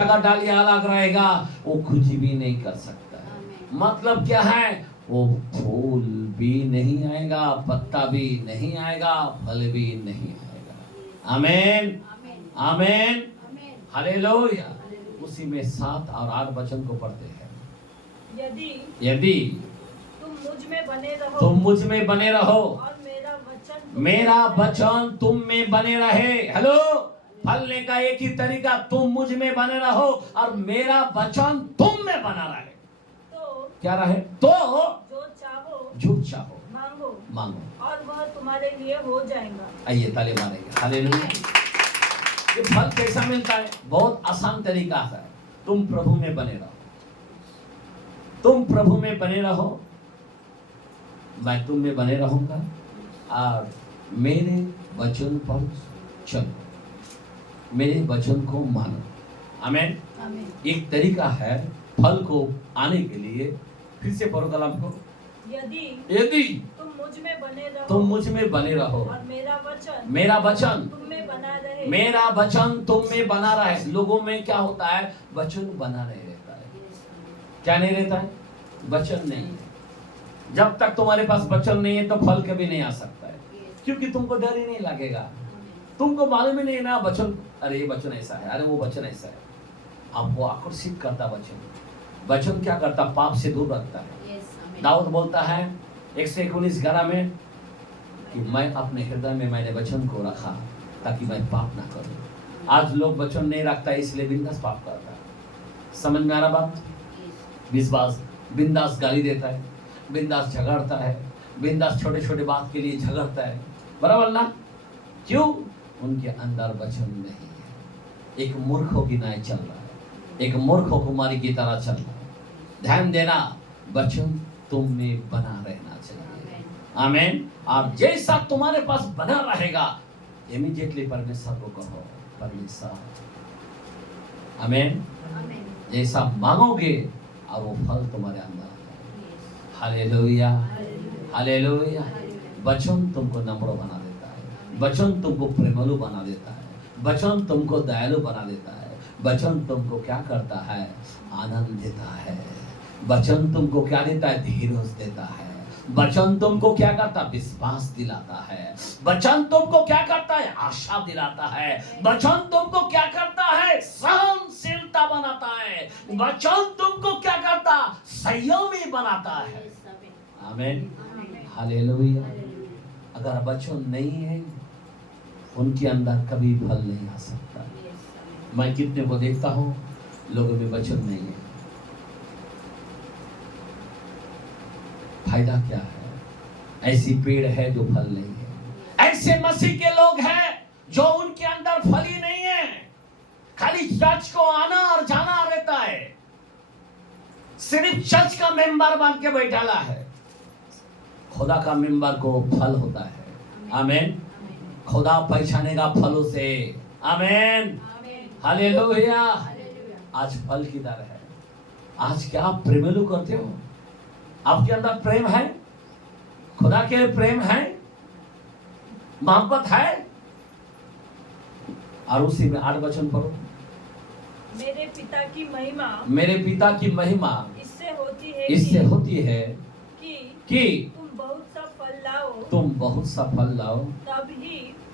अगर डालियां अलग रहेगा वो कुछ भी नहीं कर सकता है। मतलब क्या है, वो फूल भी नहीं आएगा, पत्ता भी नहीं आएगा, फल भी नहीं आएगा। आमीन आमीन हालेलुया। उसी में 7 और 8 वचन को पढ़ते हैं। यदि तुम मुझ में बने रहो और मेरा वचन तुम में बने रहे। हेलो, फलने का एक ही तरीका, तुम मुझ में बने रहो और मेरा वचन तुम में बना रहे। तो क्या रहे? तो जो चाहो मांगो और वह तुम्हारे लिए हो जाएगा। आइए ताली मारेंगे। हालेलुया। ये फल कैसा मिलता है? बहुत आसान तरीका है। तुम प्रभु में बने रहो, तुम प्रभु में बने रहो, मैं तुम में बने रहूंगा और मेरे वचन पर चलो, मेरे वचन को मानो। आमीन। एक तरीका है फल को आने के लिए। फिर से पढ़ो कलाम को। यदि तुम मुझ में बने रहो, तुम मुझ में बने रहो और मेरा वचन तुम में बना रहे, मेरा वचन तुम में बना रहे। लोगों में क्या होता है? वचन बना नहीं रहता है। क्या नहीं रहता है? वचन नहीं है। जब तक तुम्हारे पास वचन नहीं है तो फल कभी नहीं आ सकता है, क्योंकि तुमको डर ही नहीं लगेगा। तुमको मालूम ही नहीं ना वचन, अरे ये वचन ऐसा है, अरे वो वचन ऐसा है। आपको आकर्षित करता वचन। वचन क्या करता? पाप से दूर रखता है। दाऊद बोलता है 119:11 में कि मैं अपने हृदय में मैंने वचन को रखा ताकि मैं पाप ना करूं। आज लोग वचन नहीं रखता इसलिए बिंदास पाप करता है। समझ में आ रहा बात? विश्वास बिंदास गाली देता है, बिंदास झगड़ता है, बिंदास छोटे छोटे बात के लिए झगड़ता है। बराबर ना? क्यों? उनके अंदर वचन नहीं है। एक मूर्खों की नाय चल रहा है, एक मूर्खों कुमारी की तरह चल रहा है। ध्यान देना, वचन तुम में बना रहना चाहिए। आमीन। और जैसा तुम्हारे पास बना रहेगा, इमीडिएटली परमेश्वर को कहो, परमेश्वर, आमीन, जैसा मांगोगे और वो फल तुम्हारे अंदर है। Hallelujah hallelujah. वचन तुमको नम्र बना देता है, वचन तुमको प्रेमलु बना देता है, वचन तुमको दयालु बना देता है, वचन तुमको क्या करता है? आनंद देता है। वचन तुमको क्या देता है? धीरज देता है। वचन तुमको क्या करता? विश्वास दिलाता है। वचन तुमको क्या करता है? आशा दिलाता है। वचन तुमको क्या करता है? सहनशीलता बनाता है। वचन तुमको क्या करता? संयमी बनाता है। आमीन हालेलुया। अगर वचन नहीं है, उनके अंदर कभी फल नहीं आ सकता। मैं कितने को देखता हूँ, लोगों में वचन नहीं है। फायदा क्या है? ऐसी पेड़ है जो फल नहीं है। ऐसे मसीह के लोग हैं जो उनके अंदर फल ही नहीं है, खाली चर्च को आना और जाना रहता है, सिर्फ चर्च का मेंबर बन के बैठाला है। खुदा का मेंबर को फल होता है। आमीन। खुदा पहचानेगा फलों से। आमीन हालेलुया। आज फल किधर है? आज क्या आप प्रेमलु करते हो? आपके अंदर प्रेम है? खुदा के प्रेम है, मोहब्बत है? और उसी में 8 वचन पढ़ो। मेरे पिता की महिमा, मेरे पिता की महिमा इससे होती है कि तुम बहुत सा फल लाओ, तुम बहुत सा फल लाओ,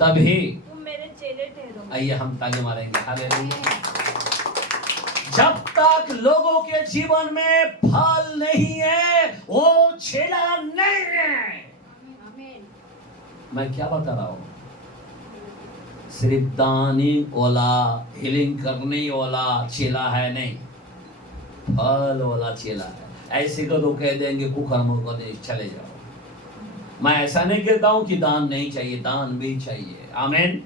तभी तुम मेरे चेले ठहरो। आइए हम ताली मारेंगे। हालेलुया। जब तक लोगों के जीवन में फल नहीं है, वो चेला नहीं है। मैं क्या बता रहा हूं? सिर्फ दानी वाला, हीलिंग करने वाला चेला है नहीं, फल वाला चेला है। ऐसे को तो कह देंगे कुकर्म को चले जाओ। मैं ऐसा नहीं कहता हूं कि दान नहीं चाहिए, दान भी चाहिए। आमीन।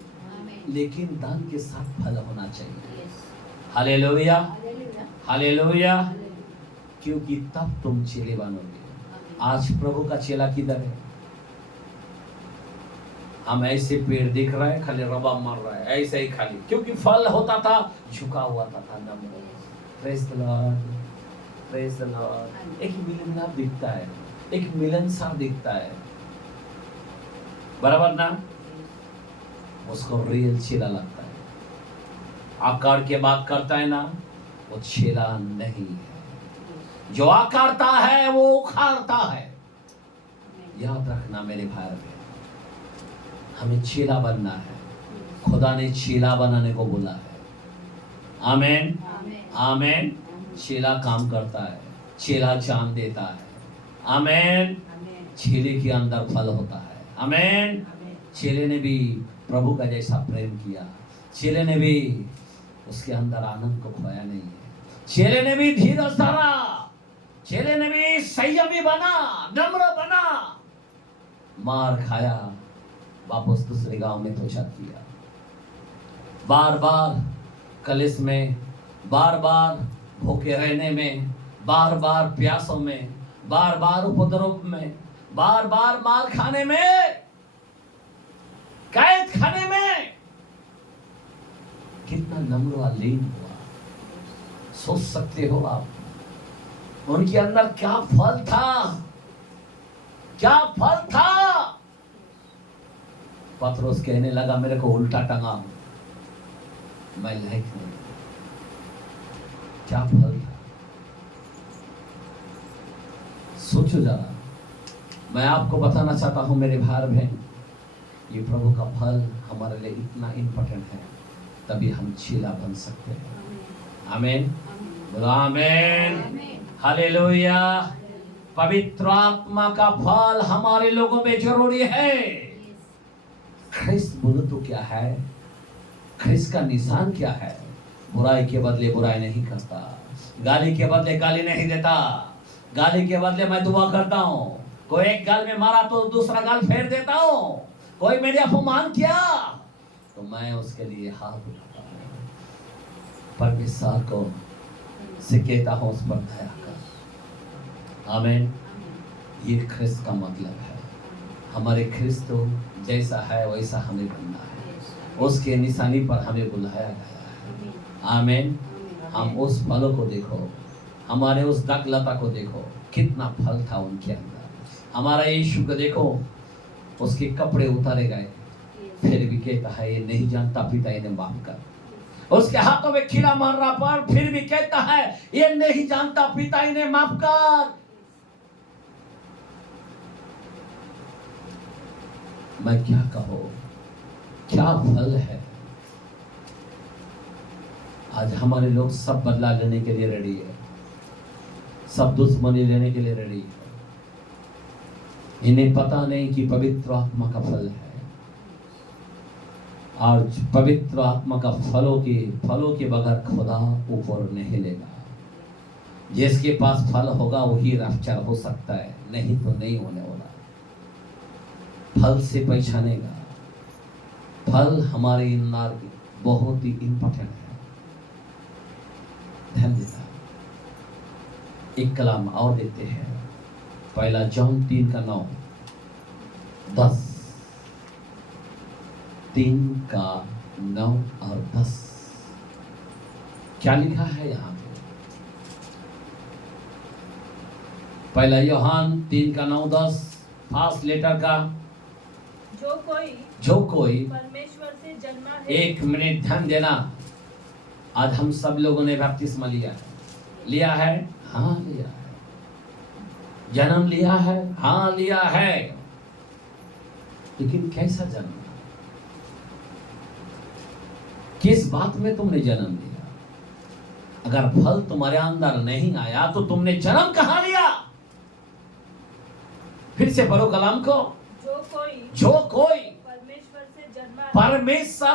लेकिन दान के साथ फल होना चाहिए। Hallelujah hallelujah. क्योंकि तब तुम चेले बनोगे। आज प्रभु का चेला किधर है? हम ऐसे पेड़ दिख रहा है, खाली रबा मर रहा है, ऐसे ही खाली, क्योंकि फल होता था, झुका हुआ था नम्र। Praise the Lord, praise the Lord. एक मिलनसार दिखता है, एक मिलनसार दिखता है। बराबर ना? उसको रियल चेला लगता है। आकार की बात करता है ना, वो छेला नहीं है। जो आकारता है वो उखाड़ता है। याद रखना मेरे भाई बहन, हमें छेला बनना है। खुदा ने छेला बनाने को बोला है। आमीन आमीन। छेला काम करता है, छेला जान देता है। आमीन। छेले के अंदर फल होता है। आमीन। छेले ने भी प्रभु का जैसा प्रेम किया। छेले ने भी उसके अंदर आनंद को खोया नहीं है। छेले ने भी धीरज धरा। छेले ने भी संयमी बना, नम्र बना। मार खाया, वापस दूसरे गांव में प्रचार किया। बार बार कलेश में, बार बार भूखे रहने में, बार बार प्यासों में, बार बार उपद्रव में, बार बार मार खाने में, कैद खाने में कितना नम्र और लीन हुआ। सोच सकते हो आप उनके अंदर क्या फल था, क्या फल था। पतरस कहने लगा मेरे को उल्टा टंगा, मैं लायक नहीं। क्या फल था, सोचो जरा। मैं आपको बताना चाहता हूं मेरे भाई बहन, ये प्रभु का फल हमारे लिए इतना इंपॉर्टेंट है, तभी हम छेला बन सकते हैं। आमीन बोलो आमीन हालेलुया। पवित्र आत्मा का फल हमारे लोगों में जरूरी है। ख्रिस्त बोलो तो क्या है, ख्रिस्त का निशान क्या है? बुराई के बदले बुराई नहीं करता, गाली के बदले गाली नहीं देता, गाली के बदले मैं दुआ करता हूँ। कोई एक गाल में मारा तो दूसरा गाल फेर देता हूँ। कोई मेरे अपमान किया तो मैं उसके लिए हाथ उठाता हूँ। परमेश्वर को से कहता हूँ उस पर दया कर। आमीन। ये ख्रिस्त का मतलब है। हमारे ख्रिस्त जैसा है वैसा हमें बनना है। उसके निशानी पर हमें बुलाया गया है। आमीन। हम उस फलों को देखो, हमारे उस दाखलता को देखो, कितना फल था उनके अंदर। हमारा यीशु को देखो, उसके कपड़े उतारे गए, फिर भी कहता है ये नहीं जानता पिता इन्हें माफ कर। उसके हाथों में कीड़ा मार रहा पर फिर भी कहता है ये नहीं जानता पिता इन्हें माफ कर। मैं क्या कहूं, क्या फल है। आज हमारे लोग सब बदला लेने के लिए रेडी है, सब दुश्मनी लेने के लिए रेडी है। इन्हें पता नहीं कि पवित्र आत्मा का फल है। और पवित्र आत्मा का फलों के बगैर खुदा ऊपर नहीं लेगा। जिसके पास फल होगा वही रफ्तार हो सकता है, नहीं तो नहीं होने वाला। फल से पहचानेगा। फल हमारे अंदर बहुत ही इंपॉर्टेंट है। ध्यान देना। एक कलाम और देते हैं, पहला जॉन 3:9 10 3:9 और 10 क्या लिखा है यहाँ पे? पहला यूहन्ना 3:9-10 फास्ट लेटर का जो कोई परमेश्वर से जन्मा है। एक मिनट ध्यान देना। आज हम सब लोगों ने बपतिस्मा लिया है। लिया है? हाँ लिया है। जन्म लिया है? हाँ लिया है। लेकिन कैसा जन्म? किस बात में तुमने जन्म लिया? अगर फल तुम्हारे अंदर नहीं आया तो तुमने जन्म कहाँ लिया? फिर से पढ़ो कलाम को। जो कोई परमेश्वर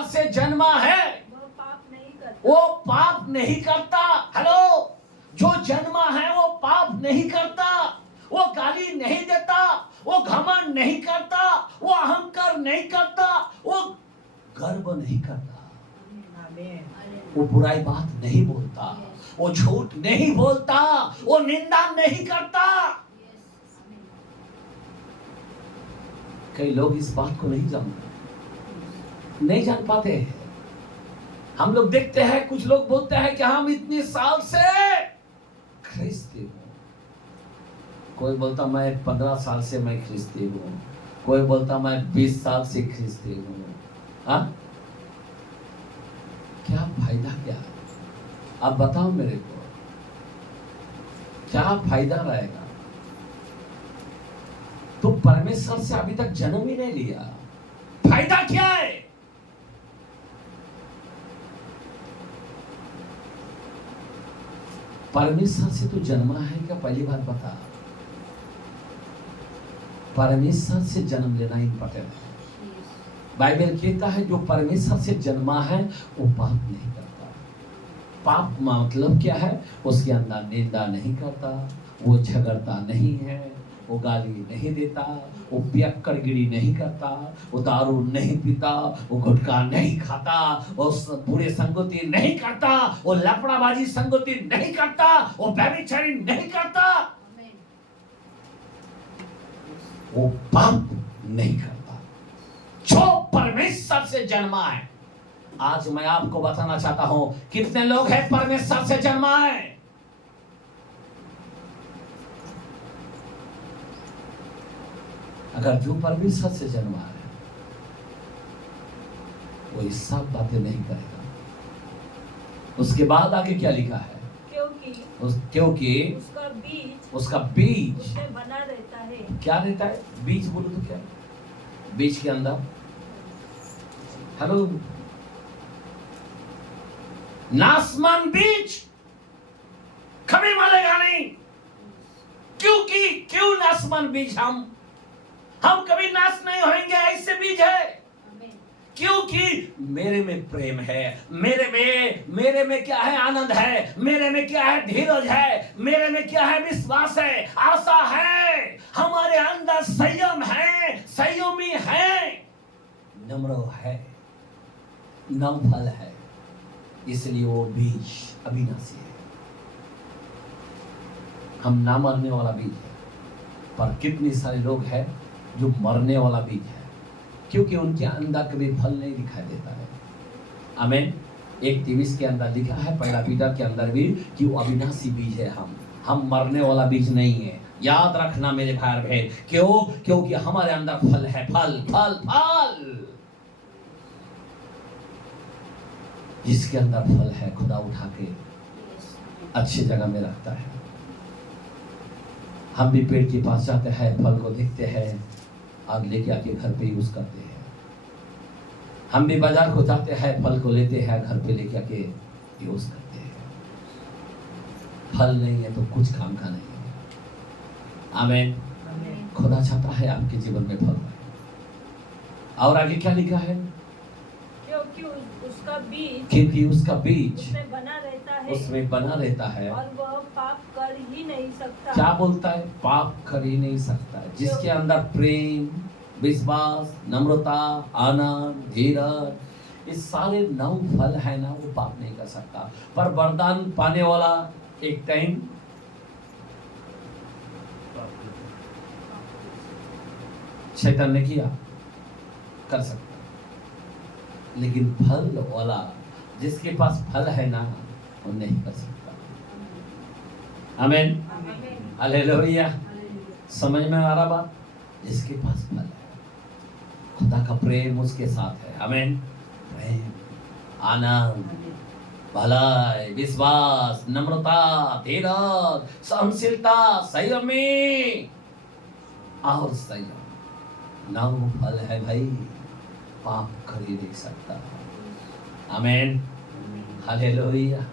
से जन्मा है वो पाप नहीं करता। हेलो, जो जन्मा है वो पाप नहीं करता, वो गाली नहीं देता, वो घमंड नहीं करता, वो अहंकार नहीं करता, वो गर्व नहीं करता, वो बुराई बात नहीं बोलता, वो झूठ नहीं बोलता, वो निंदा नहीं करता। कई लोग इस बात को नहीं जानते, नहीं जान पाते हैं। हम लोग देखते हैं कुछ लोग बोलते हैं कि हम इतने साल से ख्रिस्ती हूँ। कोई बोलता मैं 15 साल से मैं ख्रिस्ती हूँ, कोई बोलता मैं 20 साल से ख्रिस्ती हूँ। हाँ, क्या फायदा क्या है? अब बताओ मेरे को क्या फायदा रहेगा? तुम परमेश्वर से अभी तक जन्म ही नहीं लिया, फायदा क्या है? परमेश्वर से तू जन्मा है क्या? पहली बात बता। परमेश्वर से जन्म लेना इंपॉर्टेंट है। बाइबल कहता है जो परमेश्वर से जन्मा है वो पाप नहीं करता। पाप मतलब क्या है? उसके अंदर निंदा नहीं करता, वो झगड़ता नहीं है, वो गाली नहीं देता, वो पियक्कड़गिरी नहीं करता, वो दारू नहीं पीता, वो गुटखा नहीं खाता, वो बुरे संगति नहीं करता, वो लफड़ाबाजी संगति नहीं करता, वो व्यभिचारी नहीं करता, वो पाप नहीं करता। जो परमेश्वर से जन्मा है, आज मैं आपको बताना चाहता हूं कितने लोग हैं परमेश्वर से जन्मा है? अगर जो परमेश्वर से जन्मा है वो ये सब बातें नहीं करेगा। उसके बाद आगे क्या लिखा है? क्योंकि उसका बीज उसमें बना रहता है। क्या रहता है? बीज बोलो तो क्या? बीज के अंदर, हेलो, नासमान बीज कभी मरेगा नहीं। क्योंकि क्यों नासमान बीज? हम कभी नाश नहीं होंगे, ऐसे बीज है। क्योंकि मेरे में प्रेम है, मेरे में क्या है? आनंद है, मेरे में क्या है? धीरज है, मेरे में क्या है? विश्वास है, आशा है, हमारे अंदर संयम है, संयमी है, नम्र है, नवफल है, इसलिए वो बीज अविनाशी है। हम ना मरने वाला बीज है, पर कितने सारे लोग हैं जो मरने वाला बीज है, क्योंकि उनके अंदर कभी फल नहीं दिखाई देता है। आमीन। 1:23 के अंदर लिखा है, पहला पीटर के अंदर भी, कि वो अविनाशी बीज है। हम मरने वाला बीज नहीं है। याद रखना मेरे भाई बहन, क्यों? क्योंकि हमारे अंदर फल है, फल फल फल। जिसके अंदर फल है खुदा उठा के अच्छी जगह में रखता है। हम भी पेड़ के पास जाते हैं, फल को देखते हैं और लेके आके घर पे यूज करते हैं। हम भी बाजार को जाते हैं, फल को लेते हैं, घर पे लेके आके यूज करते हैं। फल नहीं है तो कुछ काम का नहीं है। आमीन। खुदा चाहता है आपके जीवन में फल रहे। और आगे क्या लिखा है? क्योंकि उसका बीज उसमें बना रहता है और वह पाप कर ही नहीं सकता। क्या बोलता है? पाप कर ही नहीं सकता। जिसके अंदर प्रेम, विश्वास, नम्रता, आनंद, धीरज, इस सारे 9 फल है ना, वो पाप नहीं कर सकता। पर वरदान पाने वाला एक टाइम शैतान ने किया, कर सकता, लेकिन फल वाला जिसके पास फल है ना, वो नहीं कर सकता। आमीन। हालेलुया। समझ में आ रहा बात? जिसके पास फल है, खुदा का प्रेम उसके साथ है। आमीन। प्रेम, आनंद, भलाई, विश्वास, नम्रता, धीरज, सहनशीलता, संयमी और संयम, 9 फल है भाई, पाप कर ही नहीं सकता। आमीन। हालेलुया।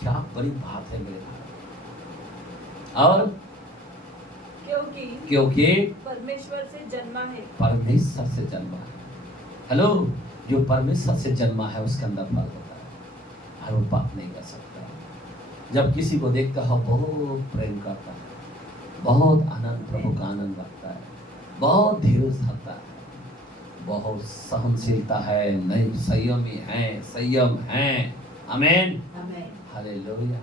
क्या बड़ी बात है मेरे भाई। और क्योंकि परमेश्वर से जन्मा है। परमेश्वर से जन्मा है। हेलो, जो परमेश्वर से जन्मा है उसके अंदर फल होता है और वो पाप नहीं कर सकता। जब किसी को देखता है बहुत प्रेम करता है, बहुत आनंद, प्रभु का आनंद लगता है, बहुत धीरज धरता है, बहुत सहनशीलता है, नहीं संयमी है, संयम है। आमीन। हालेलुया।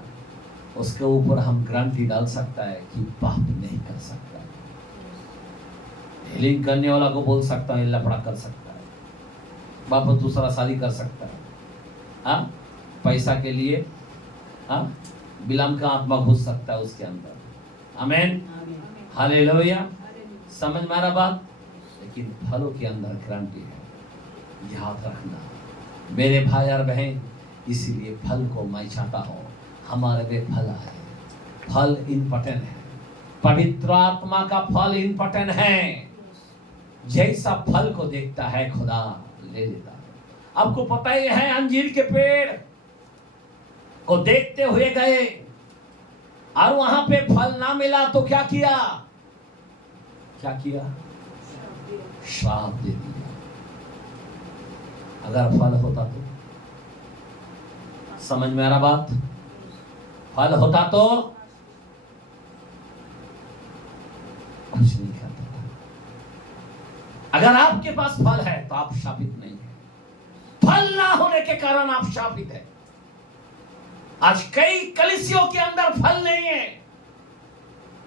उसके ऊपर हम गारंटी डाल सकता है कि पाप नहीं कर सकता। हीलिंग करने वाला को बोल सकता है लफड़ा कर सकता है, वापस दूसरा शादी कर सकता है, हाँ, पैसा के लिए, हाँ, बिलाम का आत्मा घुस सकता है उसके अंदर। आमीन। हालेलुया। समझ में आ रहा बात? लेकिन फलों के अंदर गारंटी है। याद रखना मेरे भाई और बहन, इसीलिए फल को मैं चाहता हूँ हमारे में फल आए। फल इम्पोर्टेंट है, पवित्र आत्मा का फल इम्पोर्टेंट है। जैसा फल को देखता है खुदा ले लेता है। आपको पता ही है, अंजीर के पेड़ को देखते हुए गए और वहां पे फल ना मिला तो क्या किया? क्या किया? श्राप दे दिया। अगर फल होता तो, समझ में आ रहा बात? फल होता तो कुछ नहीं करता था। अगर आपके पास फल है तो आप शापित नहीं है। फल ना होने के कारण आप शापित है। आज कई कलीसियों के अंदर फल नहीं है।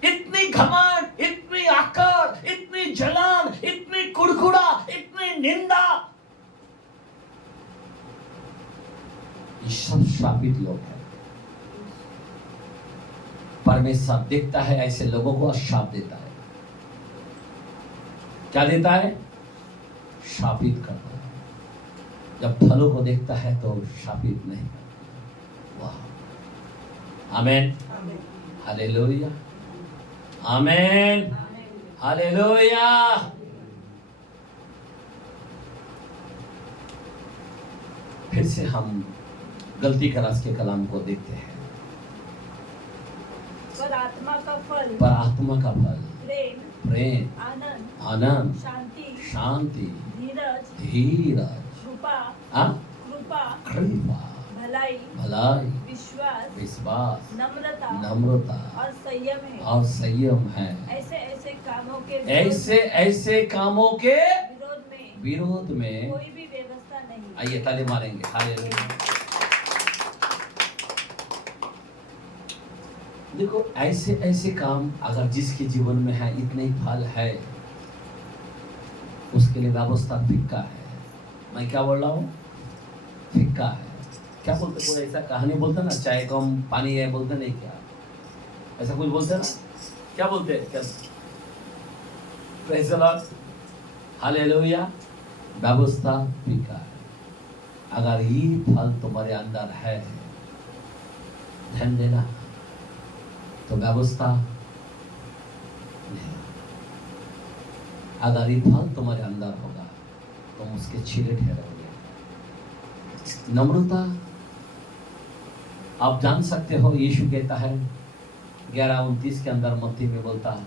इतनी घमंड, इतनी आकर, इतनी जलन, इतनी कुड़कुड़ा, इतनी निंदा, ये सब शापित लोग हैं। परमेश्वर देखता है ऐसे लोगों को, शाप देता है। क्या देता है? शापित करता है। जब फलों को देखता है तो शापित नहीं करता। वाह, आमेन, हालेलुया, आमेन, हालेलुया। फिर से हम गलती का रस के कलाम को देखते हैं। पर आत्मा का फल, पर आत्मा का फल प्रेम, प्रेम, आनंद, आनंद, शांति, शांति, धीरज, धीरज, कृपा, कृपा, भलाई, भलाई, विश्वास, विश्वास, नम्रता, नम्रता और संयम है। और संयम है। ऐसे ऐसे कामों के ऐसे कामों के विरोध में में कोई भी व्यवस्था नहीं। आइए ताली मारेंगे। हालेलुया। देखो, ऐसे काम अगर जिसके जीवन में है, इतने ही फल है, उसके लिए व्यवस्था फिक्का है। मैं क्या बोल रहा हूँ? फिक्का है। क्या बोलते? कोई ऐसा कहानी बोलते ना, चाय कम पानी है, बोलते नहीं क्या? ऐसा कुछ बोलते ना? क्या बोलते हैं? क्या? Praise the Lord, hallelujah. व्यवस्था फिक्का है। अगर ये फल तुम्हारे अंदर है, ध्यान देना, तो व्यवस्था नहीं। अगर ये फल तुम्हारे अंदर होगा तुम उसके छिले ठहरोगे। नम्रता, आप जान सकते हो, यीशु कहता है 11:29 के अंदर, मत्ती में बोलता है,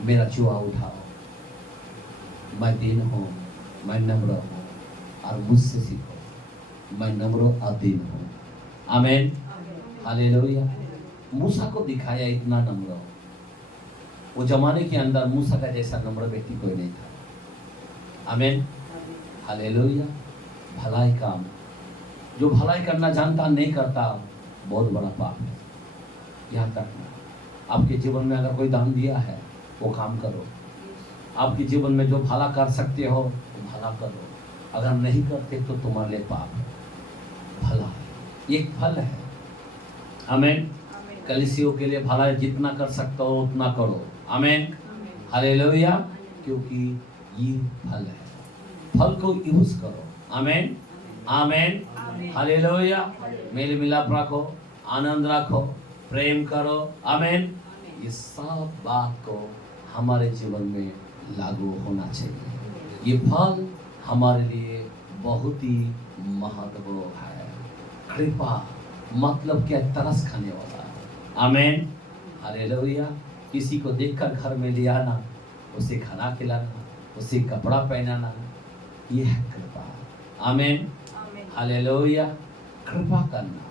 मेरा चूहा उठाओ, मैं दीन हूँ, मैं नम्र हूँ, और मुझसे सीखो, मैं नम्र और दीन हूँ। आमीन, हालेलुया। मूसा को दिखाया इतना नम्र। वो जमाने के अंदर मूसा का जैसा नम्र व्यक्ति कोई नहीं था। आमीन, हालेलुया। भलाई काम, जो भलाई करना जानता नहीं करता, बहुत बड़ा पाप है। यहाँ तक ना, आपके जीवन में अगर कोई दान दिया है वो काम करो। आपके जीवन में जो भला कर सकते हो तो भला करो। अगर नहीं करते तो तुम्हारे लिए पाप है। भला है, एक फल है। आमीन। कलीसियों के लिए भला जितना कर सकते हो उतना करो। आमीन, हालेलुया। क्योंकि ये फल है, फल को यूज करो। आमीन, आमीन, हालेलुया। मेल मिलाप रखो, आनंद रखो, प्रेम करो। आमीन। ये सब बात को हमारे जीवन में लागू होना चाहिए। ये फल हमारे लिए बहुत ही महत्वपूर्ण है। कृपा मतलब क्या? तरस खाने वाला। आमीन, हालेलुया। किसी को देखकर घर में ले आना, उसे खाना खिलाना, उसे कपड़ा पहनाना, ये है कृपा। आमीन, हालेलुया। कृपा करना,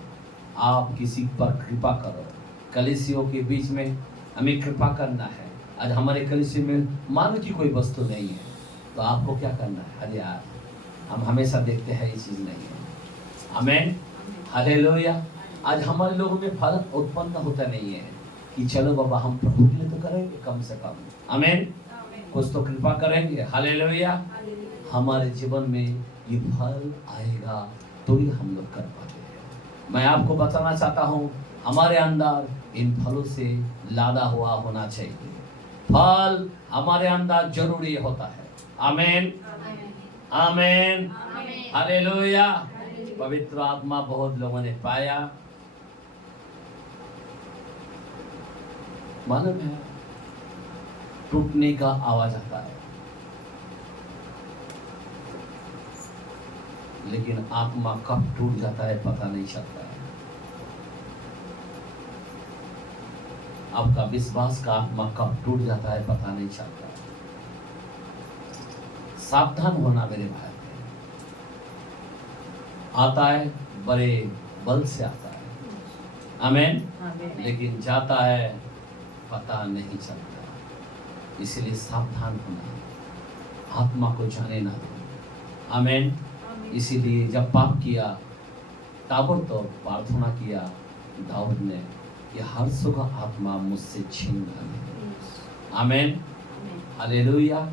आप किसी पर कृपा करो। कलीसियों के बीच में हमें कृपा करना है। आज हमारे कलीसियों में मान की कोई वस्तु नहीं है तो आपको क्या करना है? अरे यार, हम हमेशा देखते हैं ये चीज़ नहीं है। आमीन, हालेलुया। आज हमारे लोगों में फल उत्पन्न होता नहीं है कि चलो बाबा हम प्रभु के लिए तो करेंगे कम से कम। आमीन, कुछ तो कृपा करेंगे। हालेलुया। हमारे जीवन में ये फल आएगा तो ही हम लोग कर पाते हैं। मैं आपको बताना चाहता हूँ, हमारे अंदर इन फलों से लादा हुआ होना चाहिए। फल हमारे अंदर जरूरी होता है। आमीन, आमीन, हालेलुया। पवित्र आत्मा बहुत लोगों ने पाया, मालूम है टूटने का आवाज आता है, लेकिन आत्मा कब टूट जाता है पता नहीं चलता है। आपका विश्वास का आत्मा कब टूट जाता है पता नहीं चलता है। सावधान होना मेरे भाई, आता है बड़े बल से आता है, आमीन, लेकिन जाता है पता नहीं चलता। इसलिए सावधान होना, आत्मा को जाने ना दो, आमीन। इसीलिए जब पाप किया ताबड़तोड़ प्रार्थना किया दाऊद ने कि हर सुबह आत्मा मुझसे छीन ना ले, आमीन, हालेलुया।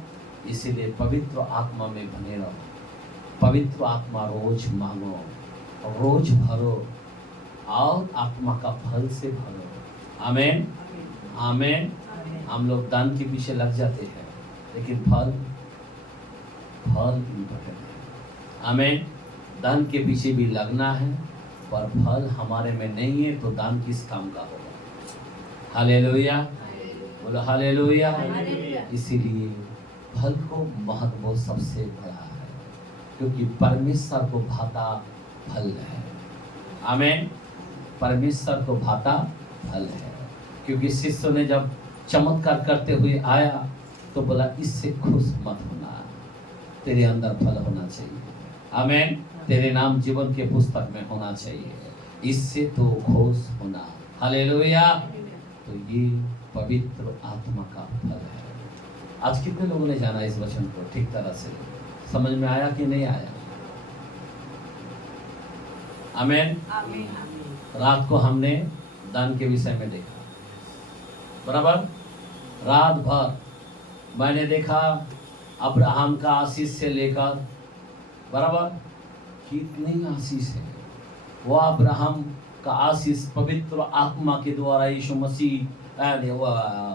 इसीलिए पवित्र आत्मा में बने रहो, पवित्र आत्मा रोज मांगो, रोज भरो और आत्मा का फल से भरो, आमीन, आमीन। हम लोग दान के पीछे लग जाते हैं, लेकिन फल इम्पोर्टेंट है, आमीन। दान के पीछे भी लगना है, पर फल हमारे में नहीं है तो दान किस काम का होगा। हालेलुया, बोलो हालेलुया। इसीलिए फल को महत्व सबसे बड़ा है, क्योंकि परमेश्वर को भाता फल है, आमीन। परमेश्वर को भाता फल है, क्योंकि शिष्य ने जब चमत्कार करते हुए आया तो बोला इससे खुश मत होना, तेरे अंदर फल होना चाहिए, आमीन। तेरे नाम जीवन के पुस्तक में होना चाहिए, इससे तो खुश होना, हालेलुया। तो ये पवित्र आत्मा का फल है। आज कितने लोगों ने जाना इस वचन को ठीक तरह से, समझ में आया कि नहीं आया, आमीन। रात को हमने दान के विषय में देखा, बराबर। रात भर मैंने देखा अब्राहम का आशीष से लेकर, बराबर, कितनी आशीष है। वो अब्राहम का आशीष पवित्र आत्मा के द्वारा यीशु मसीह,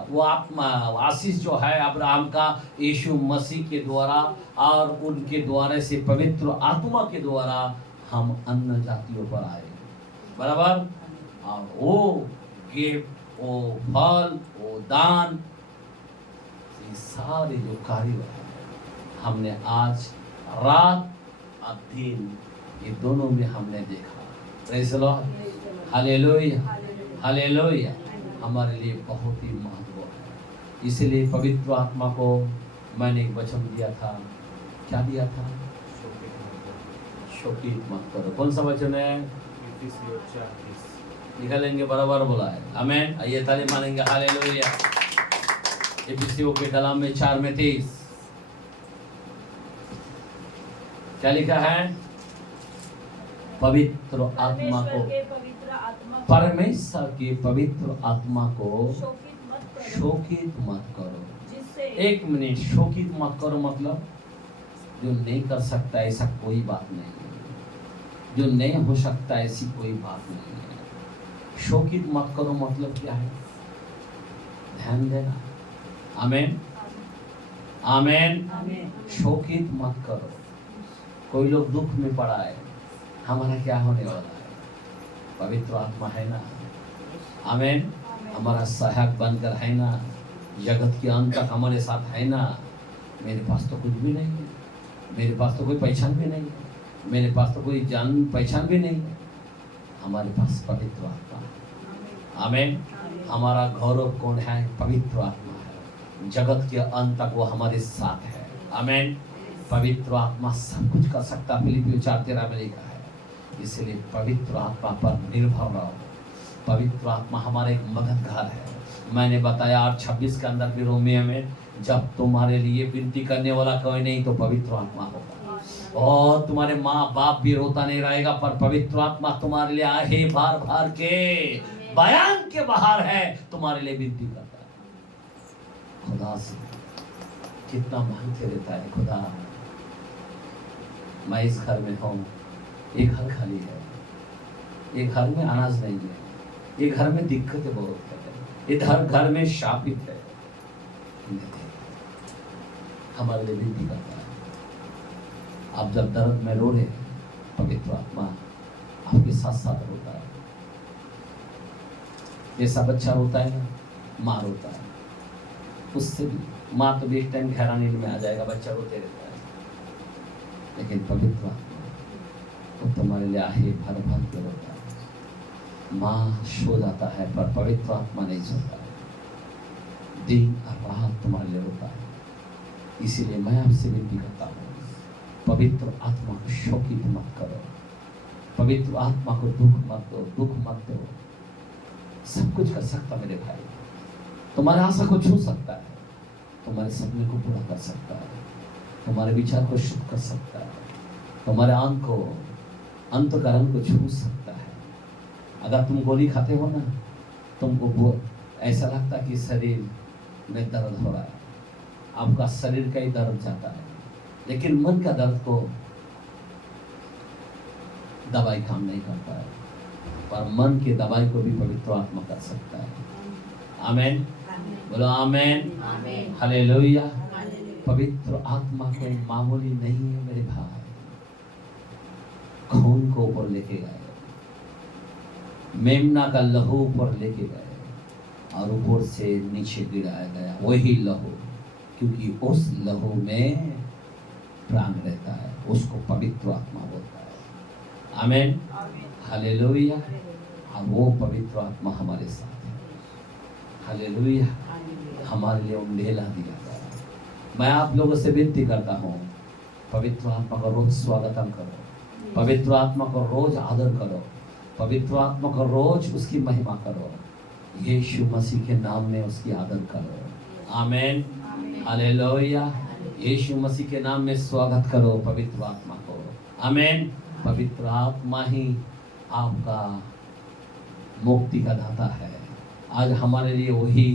वो आत्मा आशीष जो है अब्राहम का यीशु मसीह के द्वारा और उनके द्वारा से पवित्र आत्मा के द्वारा हम अन्य जातियों पर आए, बराबर। और वो गिफ्ट, वो फल, वो दान, ये सारे जो कार्य है हमने आज रात और दिन ये दोनों में हमने देखा। Praise the Lord, hallelujah, hallelujah. हमारे लिए बहुत ही महत्व है। इसलिए पवित्र आत्मा को मैंने एक वचन दिया था, क्या दिया था? शोकित मत करो। कौन सा वचन है? निकालेंगे, बराबर बोला है, आमीन। आइए ताली मारेंगे, हालेलुया। इफिसियों के कलाम में 4:30 क्या लिखा है? पवित्र आत्मा को, परमेश्वर के पवित्र आत्मा को शोकित मत करो। एक मिनट, शोकित मत करो मतलब जो नहीं कर सकता ऐसा कोई बात नहीं है, जो नहीं हो सकता ऐसी कोई बात नहीं है। शोकित मत करो मतलब क्या है? ध्यान देना, आमीन, आमीन। शोकित मत करो। कोई लोग दुख में पड़ा है, हमारा क्या होने वाला है? पवित्र आत्मा है ना, आमीन, हमारा सहायक बनकर है ना, जगत के अंत तक हमारे साथ है ना। मेरे पास तो कुछ भी नहीं है, मेरे पास तो कोई पहचान भी नहीं है, मेरे पास तो कोई जान पहचान भी नहीं है। हमारे पास पवित्र आत्मा है, आमीन। हमारा गौरव कौन है? पवित्र आत्मा है। जगत के अंत तक वो हमारे साथ है, आमीन। पवित्र आत्मा सब कुछ कर सकता, फिलिपियों 4:13 में लिखा है। इसलिए पवित्र आत्मा पर निर्भर रहो। पवित्र आत्मा हमारा एक मददगार है। मैंने बताया 8:26 के अंदर भी रोमियो में, जब तुम्हारे लिए विनती करने वाला कोई नहीं तो पवित्र आत्मा होगा। और तुम्हारे माँ बाप भी रोता नहीं रहेगा, पर पवित्र आत्मा तुम्हारे लिए आहे भार भार के बयान के बाहर है, तुम्हारे लिए विनती करता है। खुदा से कितना मांगते रहता है खुदा। मैं इस घर में हूँ, एक घर खाली है, एक घर में अनाज नहीं है, ये घर में दिक्कतें बहुत है, इधर घर में शापित है। हमारे लिए विनती करता है। आप जब दर्द में रो रहे हैं, पवित्र आत्मा आपके साथ साथ होता है। जैसा बच्चा रोता है ना, माँ रोता है, उससे भी माँ तो भी एक टाइम गहरा नींद में आ जाएगा, बच्चा रोते रहता है, लेकिन पवित्र आत्मा वो तुम्हारे लिए आहे भर भर के रोता है। माँ सो जाता है पर पवित्र आत्मा नहीं सोता है, दिन और रात तुम्हारे लिए रोता है। इसीलिए मैं आपसे विनती करता हूँ, पवित्र आत्मा को शोकित मत करो, पवित्र आत्मा को दुख मत दो। सब कुछ कर सकता मेरे भाई, तुम्हारे आशा को छू सकता है, तुम्हारे सपने को पूरा कर सकता है, तुम्हारे विचार को शुद्ध कर सकता है, तुम्हारे अंतकरण को छू सकता है। अगर तुम गोली खाते हो ना, तुमको ऐसा लगता है कि शरीर में दर्द हो रहा है, आपका शरीर का ही दर्द जाता है, लेकिन मन का दर्द को दवाई काम नहीं करता है, पर मन की दवाई को भी पवित्र आत्मा कर सकता है। आमेन, बोलो आमेन, हालेलुया। पवित्र आत्मा कोई मामूली नहीं है मेरे भाई। खून को ऊपर लेके गए, मेमना का लहू ऊपर लेके गए और ऊपर से नीचे गिराया गया वही लहू, क्योंकि उस लहू में प्राण रहता है, उसको पवित्र आत्मा बोलता है। आमेन, हालेलुया। और वो पवित्र आत्मा हमारे साथ है, हालेलुया। हमारे लिए उंडेला दिया गया। मैं आप लोगों से विनती करता हूँ, पवित्र आत्मा का रोज स्वागतम करो, पवित्र आत्मा को रोज आदर करो, पवित्र आत्मा को रोज उसकी महिमा करो, यीशु मसीह के नाम में उसकी आदर करो। आमेन, हालेलुया। यीशु मसीह के नाम में स्वागत करो पवित्र आत्मा को। आमेन। पवित्र आत्मा ही आपका मुक्ति का दाता है। आज हमारे लिए वही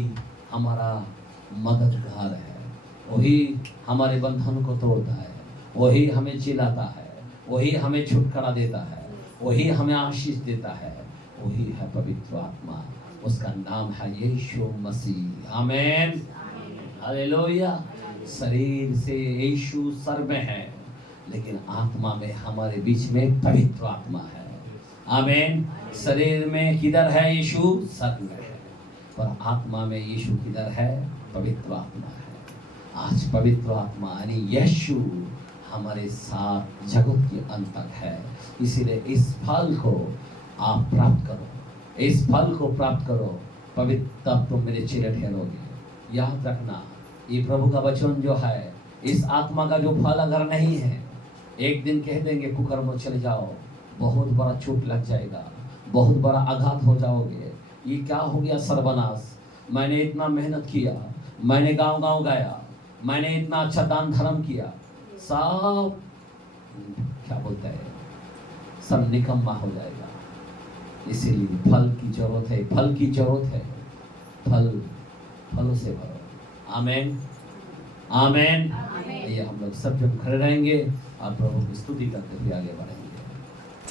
हमारा मददगार है, वही हमारे बंधन को तोड़ता है, वही हमें चिल्लाता है, वही हमें छुटकारा देता है, वही हमें आशीष देता है, वही है पवित्र आत्मा। उसका नाम है यीशु मसीह। आमेन, हालेलुया। शरीर से यीशु सर में है, लेकिन आत्मा में हमारे बीच में पवित्र आत्मा है। आमेन। शरीर में किधर है यीशु? सर में है, पर आत्मा में यीशु किधर है? पवित्र आत्मा है। आज पवित्र आत्मा यानी यीशु हमारे साथ जगत के अंत तक है। इसीलिए इस फल को आप प्राप्त करो, इस फल को प्राप्त करो, पवित्र, तब तुम मेरे चेले ठहरोगे। याद रखना, ये प्रभु का वचन जो है, इस आत्मा का जो फल अगर नहीं है, एक दिन कह देंगे कुकर्म चले जाओ, बहुत बड़ा चोट लग जाएगा, बहुत बड़ा आघात हो जाओगे। ये क्या हो गया सर्वनाश, मैंने इतना मेहनत किया, मैंने गांव गांव गाया, मैंने इतना अच्छा दान धर्म किया, सब क्या बोलते हैं, सब निकम्मा हो जाएगा। इसीलिए फल की जरूरत है, फल की जरूरत है, फलों से भरो। आमेन, आमेन। ये हम लोग सब जब खड़े रहेंगे और प्रभु की स्तुति करते हुए आगे बढ़ेंगे।